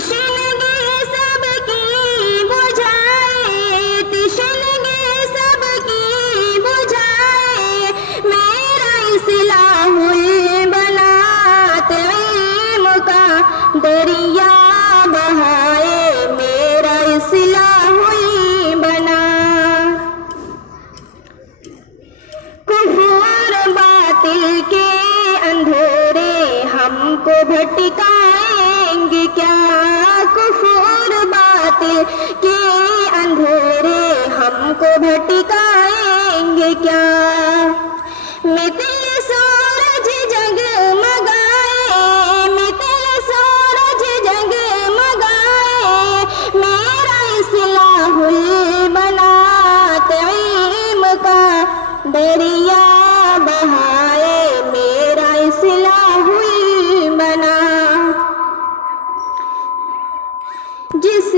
تشنگی سب کی بجھائے، تشنگی سب کی بجھائے، میرا اصلاح البنات علم کا دریا بہائے، میرا اصلاح البنات۔ کفر باطل کے اندھیرے ہم کو بھٹکائیں گے کیا، کفر باطل کے اندھیرے ہم کو بھٹکائیں گے کیا، مثل سورج جگمگائے، مثل سورج جگمگائے، میرا اصلاح البنات علم کا دریا بہائے، میرا اصلاح البنات۔ جس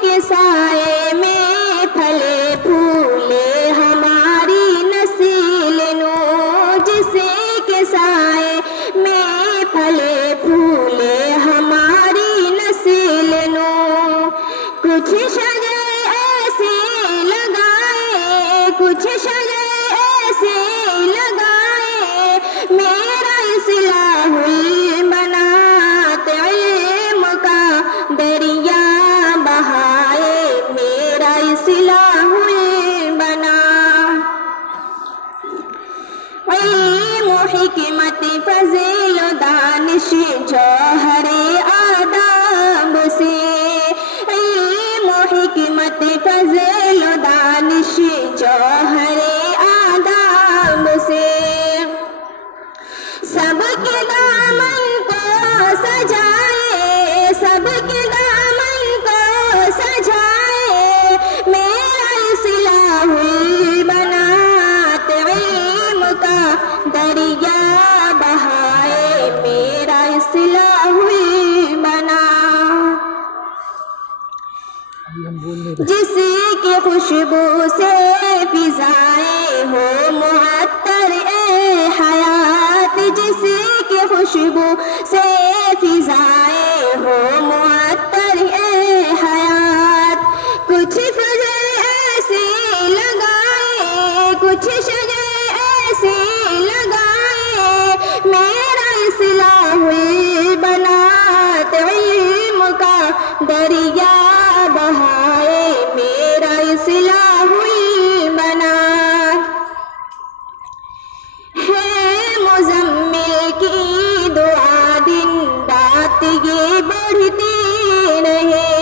کے سائے میں پھلے پھولے ہماری نسل نو، جس کے سائے میں پھلے پھولے ہماری نسل نو، کچھ شجر ایسے لگائے، کچھ شجر ایسے لگائے، میرا اصلاح البنات علم کا دریا بہائے، میرا اصلاح البنات۔ علم و حکمت فضل و دانش جوہر آداب سے، علم و حکمت فضل و دانش جوہر آداب سے، سب کے دامن کو سجائے، سب کے دامن کو سجائے، میرا اصلاح البنات علم کا دریا بہائے، میرا اصلاح البنات۔ جس کی خوشبو سے فضائیں ہو معطر اے حیات، جس کی خوشبو سے فضائیں ہو معطر اے حیات، کچھ فضل ایسے لگائے، کچھ شجر ایسے لگائے، میرا اصلاح البنات علم کا دریا بہائے، میرا اصلاح البنات۔ ہے مزمل کی دعا دن رات یہ بڑھتی رہے،